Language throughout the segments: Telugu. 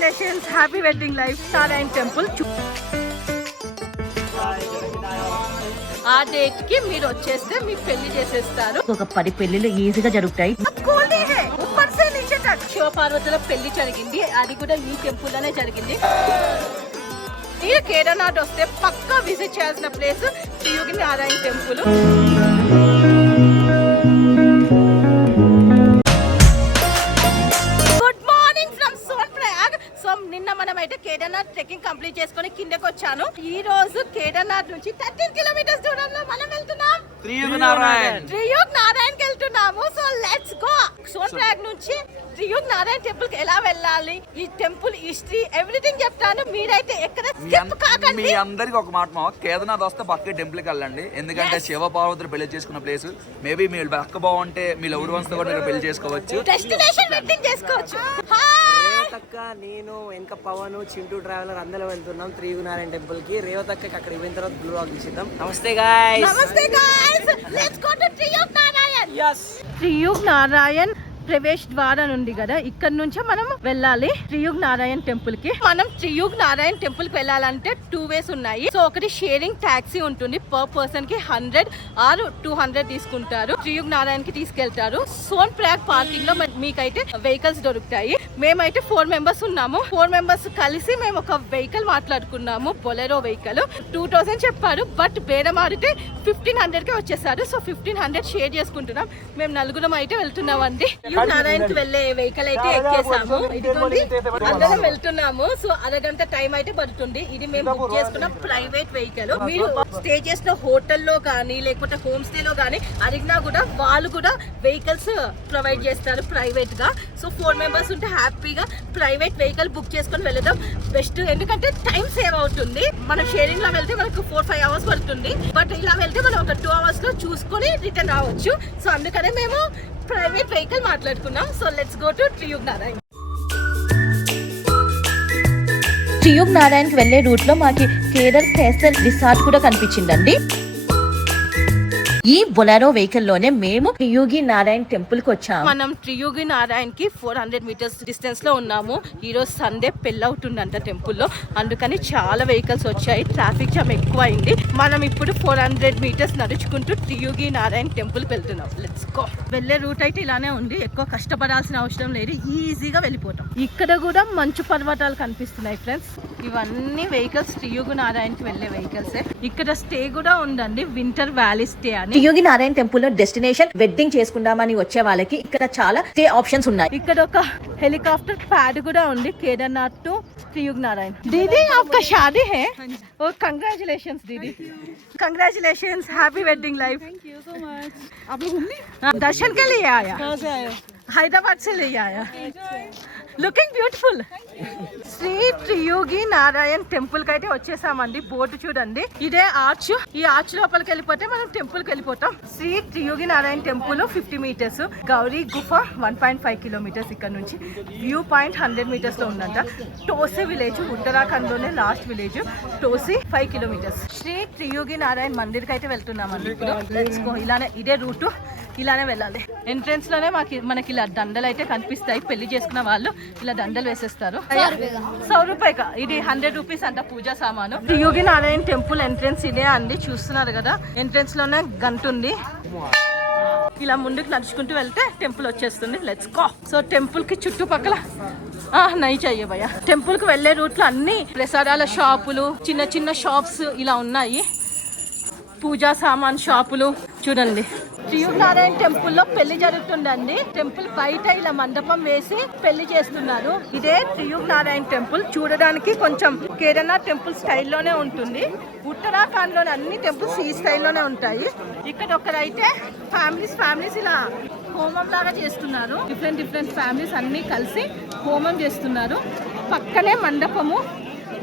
Congratulations, happy wedding life. Narayana temple. ఆ డేట్ కి మీరు వచ్చేస్తే మీకు పెళ్లి చేసేస్తారు. ఒక 10 పెళ్లిలు ఈజీగా జరుగుతాయి. శివపార్వతుల పెళ్లి జరిగింది, అది కూడా ఈ టెంపుల్ లోనే జరిగింది. మీరు కేదార్నాథ్ వస్తే పక్కా విజిట్ చేయాల్సిన ప్లేస్ శ్రీయోగి నారాయణ టెంపుల్. నిన్న మనం అయితే కేదార్నాథ్ ట్రెక్కింగ్ కంప్లీట్ చేసుకుని కిందకి వచ్చాను. ఈ రోజు కేదార్నాథ్ నుంచి 13 కిలోమీటర్స్ దూరంలో మనం వెళ్తున్నాం త్రియుగ్ నారాయణ్ వెళ్తున్నాము. So let's go. సోన్ప్రయాగ్ నుంచి త్రియుగ్ నారాయణ టెంపుల్ కి ఎలా వెళ్ళాలి, ఈ టెంపుల్ హిస్టరీ ఎవ్రీథింగ్ చెప్తాను. మీరైతే ఎక్కడ స్కిప్ కాకండి. మీ అందరికి ఒక మాట, మా కేదార్నాథ్ వస్తే పక్క టెంపుల్ కి వెళ్ళండి. ఎందుకంటే శివ పార్వతులు పెళ్లి చేసుకున్న ప్లేస్. మేబీ మీ పక్క బాగుంటే మీ లవ్డ్ వన్స్ తో కూడా పెళ్లి చేసుకోవచ్చు, డెస్టినేషన్ వెడ్డింగ్ చేసుకోవచ్చు. రేవతక్క, నేను ఇంకా పవన్, చింటూ ట్రావెలర్ అందరూ వెళ్తున్నాం త్రియుగ్ నారాయణ టెంపుల్ కి. రేవతక్క అక్కడ ఇవ్విన తర్వాత బ్లూ వాక్ తీసిద్దాం. నమస్తే guys, let's go to Triyug Narayan. Triyug Narayan ప్రవేశ ద్వారం ఉంది కదా, ఇక్కడ నుంచే మనం వెళ్ళాలి త్రియుగ్ నారాయణ టెంపుల్ కి. మనం త్రియుగ్ నారాయణ టెంపుల్ కి వెళ్ళాలంటే 2 వేస్ ఉన్నాయి. సో ఒకటి షేరింగ్ టాక్సీ ఉంటుంది, పర్ పర్సన్ కి 100 ఆర్ 200 తీసుకుంటారు. త్రియుగ్ నారాయణ కి తీసుకెళ్తారు. సోన్ప్రయాగ్ పార్కింగ్ లో మీకైతే వెహికల్స్ దొరుకుతాయి. మేమైతే 4 మెంబర్స్ ఉన్నాము. 4 మెంబర్స్ కలిసి మేము ఒక వెహికల్ మాట్లాడుకున్నాము, బొలెరో వెహికల్. 2000 చెప్పారు, బట్ బేరమారితే 1500 కే వచ్చేసారు. సో 1500 షేర్ చేసుకుంటున్నాం. మేము 4 అయితే వెళ్తున్నాం అండి. నారాయణ కి వెళ్లే వెహికల్ అయితే ఎక్కేసాము. ఇదిగోండి అందరం వెళ్తున్నాము. సో అరగంట టైం అయితే పడుతుంది. ఇది మేము బుక్ చేసుకున్న ప్రైవేట్ వెహికల్. మీరు స్టే చేసిన హోటల్లో కానీ లేకపోతే హోమ్ స్టే లో కానీ అడిగినా కూడా వాళ్ళు కూడా వెహికల్స్ ప్రొవైడ్ చేస్తారు ప్రైవేట్ గా. సో 4 మెంబర్స్ ఉంటే హ్యాపీగా ప్రైవేట్ వెహికల్ బుక్ చేసుకొని వెళ్ళడం బెస్ట్. ఎందుకంటే టైం సేవ్ అవుతుంది. మనం షేరింగ్ లో వెళ్తే మనకు 4-5 అవర్స్ పడుతుంది, బట్ ఇలా వెళ్తే మనం ఒక 2 అవర్స్ లో చూసుకొని రిటర్న్ రావచ్చు. సో అందుకనే మేము ప్రైవేట్ వెహికల్ మాట్లాడుకున్నాం. So let's go to Triyug Narayan. Triyug Narayan కి వెళ్లే రూట్ లో మాకి కేదార్ కేసర్ రిసార్ట్ కూడా కనిపించిందండి. ఈ బొలెరో వెహికల్ లోనే మేము త్రియుగి నారాయణ టెంపుల్ కి వచ్చాము. మనం త్రియుగి నారాయణ కి 400 మీటర్స్ డిస్టెన్స్ లో ఉన్నాము. ఈ రోజు సండే పెళ్లి అవుతుందంట టెంపుల్ లో, అందుకని చాలా వెహికల్స్ వచ్చాయి. ట్రాఫిక్ జామ్ ఎక్కువ అయింది. మనం ఇప్పుడు 400 మీటర్స్ నడుచుకుంటూ త్రియుగి నారాయణ టెంపుల్ కి వెళ్తున్నాం. Let's go. వెళ్లే రూట్ అయితే ఇలానే ఉంది, ఎక్కువ కష్టపడాల్సిన అవసరం లేదు, ఈజీగా వెళ్ళిపోతాం. ఇక్కడ కూడా మంచు పర్వతాలు కనిపిస్తున్నాయి ఫ్రెండ్స్. ఇవన్నీ వెహికల్స్ త్రియుగి నారాయణ కి వెళ్లే వెహికల్స్. ఇక్కడ స్టే కూడా ఉందండి, వింటర్ వ్యాలీ స్టే అని. త్రియుగి నారాయణ టెంపుల్ లో డెస్టినేషన్ వెడ్డింగ్ చేసుకుందామని వచ్చే వాళ్ళకి ఇక్కడ చాలా స్టే ఆప్షన్స్ ఉన్నాయి. ఇక్కడ ఒక హెలికాప్టర్ ప్యాడ్ కూడా ఉంది, కేదార్నాథ్ టు త్రియుగ్ నారాయణ. दीदी आपका शादी है? और कंग्रेचुलेशंस दीदी, congratulations, happy wedding life. Thank you so much. आप लोग घूमने दर्शन के लिए आया? कहाँ से आए? हैदराबाद से ले आया. Looking beautiful. Shri Triyugi Narayana temple కి అయితే వచ్చేసామండి. బోర్డు చూడండి, ఇదే ఆర్చ్. ఈ ఆర్చ్ లోపలికి వెళ్ళిపోతే మనం టెంపుల్ కి వెళ్ళిపోతాం. Shri Triyugi Narayana temple 50 metres, Gauri Gufa 1.5 kilometres ఇక్కడ నుంచి. వ్యూ పాయింట్ 100 మీటర్స్ లో ఉందంట. టోసీ విలేజ్ ఉత్తరాఖండ్ లోనే last village. Tosi 5 kilometres. Shri Triyugi Narayana మందిర్ కి అయితే వెళ్తున్నామండి ఇప్పుడు. Let's go. ఇలానే ఇదే రూట్, ఇలానే వెళ్ళాలి. ఎంట్రెన్స్ లోనే మనకి ఇలా దండలు అయితే కనిపిస్తాయి. పెళ్లి చేసుకున్న వాళ్ళు ఇలా దండలు వేసేస్తారు. 100 రూపాయక. ఇది 100 రూపీస్ అంట పూజా సామాను. త్రియుగి నారాయణ టెంపుల్ ఎంట్రెన్స్ ఇదే అండి, చూస్తున్నారు కదా. ఎంట్రెన్స్ లోనే గంట ఉంది. ఇలా ముందుకు నడుచుకుంటూ వెళ్తే టెంపుల్ వచ్చేస్తుంది. Let's go. సో టెంపుల్ కి చుట్టుపక్కల నై చెయ్య భయ. టెంపుల్ కి వెళ్లే రూట్ లో అన్ని ప్రసాదాల షాపులు, చిన్న చిన్న షాప్స్ ఇలా ఉన్నాయి. పూజా సామాన్ షాపులు చూడండి. త్రియుగ్ నారాయణ టెంపుల్ లో పెళ్లి జరుగుతుందండి. టెంపుల్ బయట ఇలా మండపం వేసి పెళ్లి చేస్తున్నారు. ఇదే త్రియుగ్ నారాయణ టెంపుల్. చూడడానికి కొంచెం కేదార్నాథ్ టెంపుల్ స్టైల్లోనే ఉంటుంది. ఉత్తరాఖండ్ లోని అన్ని టెంపుల్స్ ఈ స్టైల్లోనే ఉంటాయి. ఇక్కడ ఒకరైతే ఫ్యామిలీస్ ఇలా హోమం లాగా చేస్తున్నారు. డిఫరెంట్ ఫ్యామిలీస్ అన్ని కలిసి హోమం చేస్తున్నారు. పక్కనే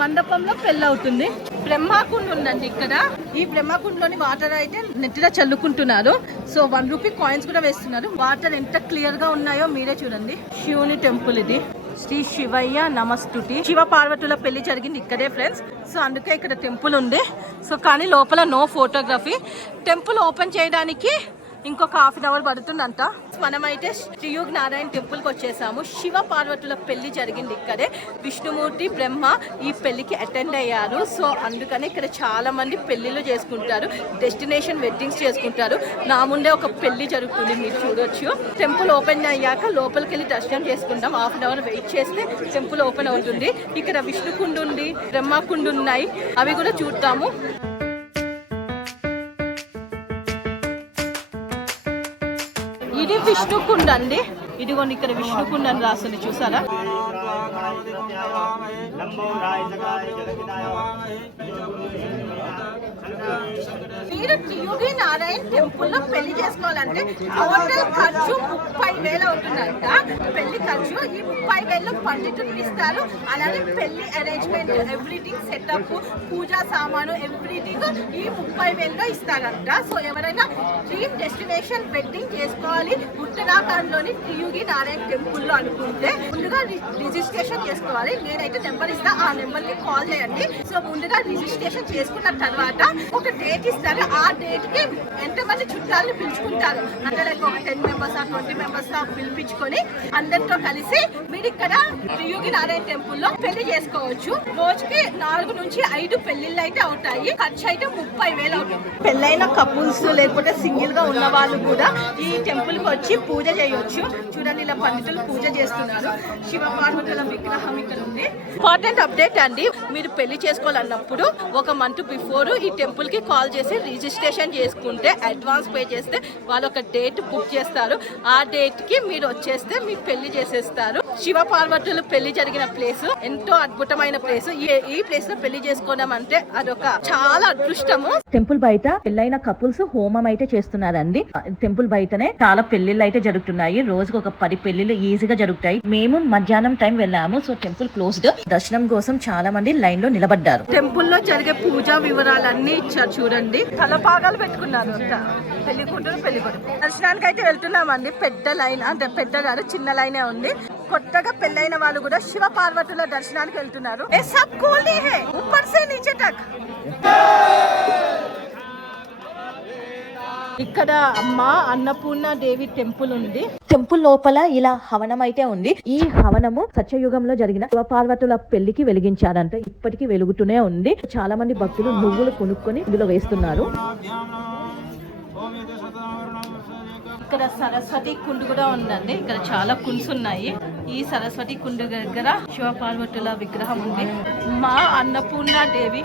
మండపంలో పెళ్లి అవుతుంది. బ్రహ్మకుండ్ ఉందండి ఇక్కడ. ఈ బ్రహ్మకుండ్ లోని వాటర్ అయితే నెట్టిగా చల్లుకుంటున్నారు. సో 1 రూపీ కాయిన్స్ కూడా వేస్తున్నారు. వాటర్ ఎంత క్లియర్ గా ఉన్నాయో మీరే చూడండి. శివుని టెంపుల్ ఇది. శ్రీ శివయ్య నమస్తుతి. శివ పార్వతుల పెళ్లి జరిగింది ఇక్కడే ఫ్రెండ్స్. సో అందుకే ఇక్కడ టెంపుల్ ఉంది. సో కానీ లోపల నో ఫోటోగ్రఫీ. టెంపుల్ ఓపెన్ చేయడానికి ఇంకొక హాఫ్ అన్ అవర్ పడుతుందంట. మనమైతే శ్రీయోగి నారాయణ టెంపుల్ కి వచ్చేసాము. శివ పార్వతుల పెళ్లి జరిగింది ఇక్కడే. విష్ణుమూర్తి బ్రహ్మ ఈ పెళ్లికి అటెండ్ అయ్యారు. సో అందుకని ఇక్కడ చాలా మంది పెళ్లిళ్ళు చేసుకుంటారు, డెస్టినేషన్ వెడ్డింగ్స్ చేసుకుంటారు. నా ముందే ఒక పెళ్లి జరుగుతుంది, మీరు చూడొచ్చు. టెంపుల్ ఓపెన్ అయ్యాక లోపలికి వెళ్ళి దర్శనం చేసుకుంటాం. హాఫ్ అన్ అవర్ వెయిట్ చేస్తే టెంపుల్ ఓపెన్ అవుతుంది. ఇక్కడ విష్ణుకుండు ఉంది, బ్రహ్మకుండు ఉన్నాయి, అవి కూడా చూద్దాము. ఇది విష్ణుకుండ అండి. ఇదిగోండి ఇక్కడ విష్ణుకుండ అని రాస్తుంది, చూసారా? మీరు త్రియోగి నారాయణ టెంపుల్ లో పెళ్లి చేసుకోవాలంటే టోటల్ ఖర్చు 30,000 అవుతుందంట. పెళ్లి ఖర్చు ఈ 30,000 పండితులు ఇస్తారు. అలానే పెళ్లి అరేంజ్మెంట్, ఎవ్రీథింగ్ సెటప్, పూజా సామాను, ఎవ్రీథింగ్ ఈ 30,000 ఇస్తారంట. సో ఎవరైనా డ్రీమ్ డెస్టినేషన్ వెడ్డింగ్ చేసుకోవాలి ఉత్తరాఖండ్ లోని త్రియోగి నారాయణ టెంపుల్ లో అనుకుంటే ముందుగా రిజిస్ట్రేషన్ చేసుకోవాలి. నేనైతే నెంబర్ ఇస్తా, ఆ నెంబర్ కి కాల్ చేయండి. సో ముందుగా రిజిస్ట్రేషన్ చేసుకున్న తర్వాత ఒక డేట్ ఇస్తారు. ఆ డేట్ కి ఎంతమంది చుట్టాలను పిలుచుకుంటారు అంటే లైక్ ఒక 10 మెంబర్స్ 20 మెంబర్స్ పిలిపించుకొని అందరితో కలిసి మీరు ఇక్కడ త్రియోగి నారాయణ టెంపుల్ లో పెళ్లి చేసుకోవచ్చు. రోజుకి 4 నుంచి 5 పెళ్లిళ్ళు అయితే అవుతాయి. ఖర్చు అయితే 30,000 అవుతుంది. పెళ్ళైన కపుల్స్ లేకపోతే సింగిల్ గా ఉన్న వాళ్ళు కూడా ఈ టెంపుల్ కి వచ్చి పూజ చేయొచ్చు. చూడండి ఇలా పండితులు పూజ చేస్తున్నారు. శివ పార్వతుల విగ్రహం ఇక్కడ ఉంది. ఇంపార్టెంట్ అప్డేట్ అండి, మీరు పెళ్లి చేసుకోవాలన్నప్పుడు ఒక మంత్ బిఫోర్ ఈ టెంపుల్ కి కాల్ చేసి రిజిస్ట్రేషన్ చేసుకుంటే అడ్వాన్స్ పే చేస్తే వాళ్ళు ఒక డేట్ బుక్ చేస్తారు. ఆ డేట్ కి మీరు వచ్చేస్తే మీకు పెళ్లి చేసేస్తారు. శివ పార్వతులు పెళ్లి జరిగిన ప్లేస్ ఎంతో అద్భుతమైన ప్లేస్. ఈ ప్లేస్ లో పెళ్లి చేసుకోవడం అంటే అదొక చాలా అదృష్టము. టెంపుల్ బయట పెళ్ళైన కపుల్స్ హోమం అయితే చేస్తున్నారండి. టెంపుల్ బయటనే చాలా పెళ్లిళ్ళు అయితే జరుగుతున్నాయి. రోజుకు ఒక 10 పెళ్లిళ్ళు ఈజీగా జరుగుతాయి. మేము మధ్యాహ్నం టైం వెళ్ళాము. So temple closed. దర్శనం కోసం చాలా మంది లైన్ లో నిలబడ్డారు. టెంపుల్ లో జరిగే పూజా వివరాలన్నీ ఇచ్చారు చూడండి. తలపాగాలు పెట్టుకున్నారు అంతా. పెళ్లి కూతురు పెళ్లి కొడుకు దర్శనానికి అయితే వెళ్తున్నామండి. పెద్ద లైన్ అంటే పెద్ద కాదు, చిన్న లైనే ఉంది. కొత్తగా పెళ్ళైన వాళ్ళు కూడా శివ పార్వతుల దర్శనానికి వెళ్తున్నారు. ఇక్కడ అమ్మ అన్నపూర్ణ దేవి టెంపుల్ ఉంది. టెంపుల్ లోపల ఇలా హవనం అయితే ఉంది. ఈ హవనము సత్యయుగంలో జరిగిన శివ పార్వతుల పెళ్లికి వెలిగించారంట. ఇప్పటికీ వెలుగుతూనే ఉంది. చాలా మంది భక్తులు నువ్వులు కొనుక్కొని ఇందులో వేస్తున్నారు. ఇక్కడ సరస్వతి కుండు కూడా ఉందండి. ఇక్కడ చాలా కుండ్స్ ఉన్నాయి. ఈ సరస్వతి కుండు దగ్గర శివ పార్వతుల విగ్రహం ఉంది. మా అన్నపూర్ణ దేవి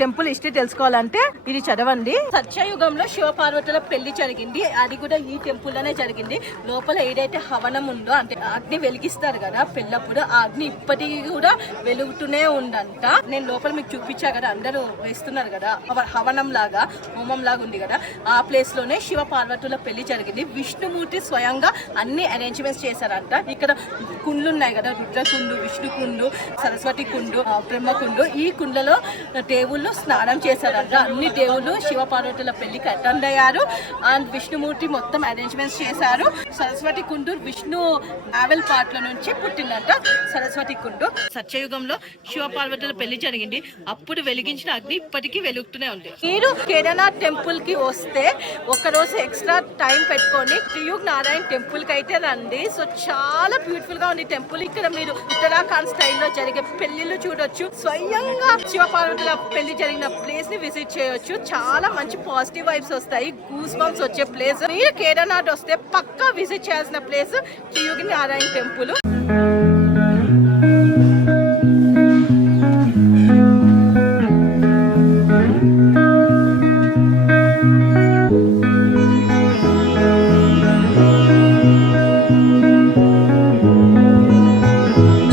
టెంపుల్ హిస్టరీ తెలుసుకోవాలంటే ఇది చదవండి. సత్యయుగంలో శివ పార్వతుల పెళ్లి జరిగింది. అది కూడా ఈ టెంపుల్ లోనే జరిగింది. లోపల ఏదైతే హవనం ఉందో అంటే అగ్ని వెలిగిస్తారు కదా పెళ్ళప్పుడు, ఆ అగ్ని ఇప్పటికీ కూడా వెలుగుతూనే ఉందంట. నేను లోపల మీకు చూపించా కదా, అందరూ వేస్తున్నారు కదా హవనం లాగా, హోమం లాగా ఉంది కదా. ఆ ప్లేస్ లోనే శివ పార్వతుల పెళ్లి జరిగింది. విష్ణుమూర్తి స్వయంగా అన్ని అరేంజ్మెంట్స్ చేశారంట. ఇక్కడ కుండ్లు ఉన్నాయి కదా, రుద్రకుండు, విష్ణుకుండు, సరస్వతి కుండు, బ్రహ్మకుండు. ఈ కుండ్లలో దేవుళ్ళు స్నానం చేశారంట. అన్ని దేవుళ్ళు శివ పార్వతుల పెళ్లికి అటెండ్ అయ్యారు. అండ్ విష్ణుమూర్తి మొత్తం అరేంజ్మెంట్స్ చేశారు. సరస్వతి కుండు విష్ణు ఆవెల్ పార్ట్ల నుంచి పుట్టిందంట సరస్వతి కుండు. సత్యయుగంలో శివ పార్వతుల పెళ్లి జరిగింది. అప్పుడు వెలిగించిన అగ్ని ఇప్పటికీ వెలుగుతూనే ఉంది. మీరు కేదార్నాథ్ టెంపుల్ కి వస్తే ఒక రోజు ఎక్స్ట్రా టైం పెట్టుకొని త్రియోగి నారాయణ టెంపుల్ కి అయితే రండి. సో చాలా బ్యూటిఫుల్ గా ఉంది టెంపుల్. ఇక్కడ మీరు ఉత్తరాఖండ్ స్టైల్లో జరిగే పెళ్లిళ్ళు చూడొచ్చు. స్వయంగా శివ పార్వతుల పెళ్లి జరిగిన ప్లేస్ ని విజిట్ చేయొచ్చు. చాలా మంచి పాజిటివ్ వైబ్స్ వస్తాయి, గూస్ బంప్స్ వచ్చే ప్లేస్. మీరు కేదార్నాథ్ వస్తే పక్కా విజిట్ చేయాల్సిన ప్లేస్ త్రియోగి నారాయణ టెంపుల్.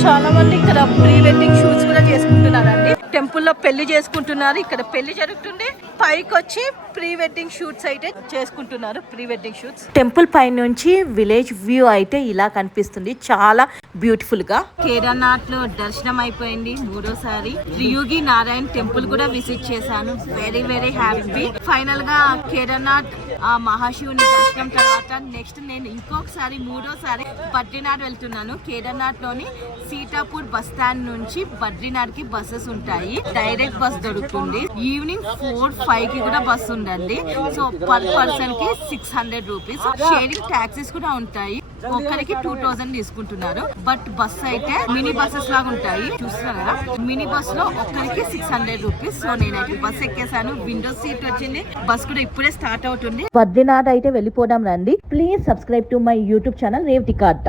చాలా మంది ఇక్కడ ప్రీ వెడ్డింగ్ షూట్స్ కూడా చేసుకుంటున్నారండి. టెంపుల్లో పెళ్లి చేసుకుంటున్నారు. ఇక్కడ పెళ్లి జరుగుతుంది. పైకి వచ్చి ప్రీ వెడ్డింగ్ షూట్స్ అయితే చేసుకుంటున్నారు. Pre wedding shoots. టెంపుల్ పై నుంచి విలేజ్ వ్యూ అయితే ఇలా కనిపిస్తుంది. చాలా బ్యూటిఫుల్ గా. కేదార్నాథ్ లో దర్శనం అయిపోయింది మూడోసారి. త్రియుగి నారాయణ్ టెంపుల్ కూడా విజిట్ చేశాను. Very very happy. ఫైనల్ గా కేదార్నాథ్ మహాశివుని దర్శనం తర్వాత నెక్స్ట్ నేను ఇంకొకసారి మూడోసారి బద్రీనాథ్ వెళ్తున్నాను. కేదార్నాథ్ లోని సీతాపూర్ బస్ స్టాండ్ నుంచి బద్రీనాథ్ కి బస్సెస్ ఉంటాయి. డైరెక్ట్ బస్ దొరుకుతుంది. ఈవినింగ్ 4-5 కి కూడా బస్ ఉందండి. సో పర్ పర్సన్ కి 600 రూపీస్. షేరింగ్ టాక్సీస్ కూడా ఉంటాయి. ఒక్కరికి 2000 తీసుకుంటున్నారు. బట్ బస్ అయితే మినీ బస్సెస్ లాగా ఉంటాయి. చూస్తున్నారు కదా, మినీ బస్ లో ఒక్కరికి 600 రూపీస్. సో నేనైతే బస్ ఎక్కేసాను. విండో సీట్ వచ్చింది. బస్ కూడా ఇప్పుడే స్టార్ట్ అవుతుంది. బద్రీనాథ్ అయితే వెళ్ళిపోదాం రండి. Please subscribe to my YouTube channel Revathi కార్ట.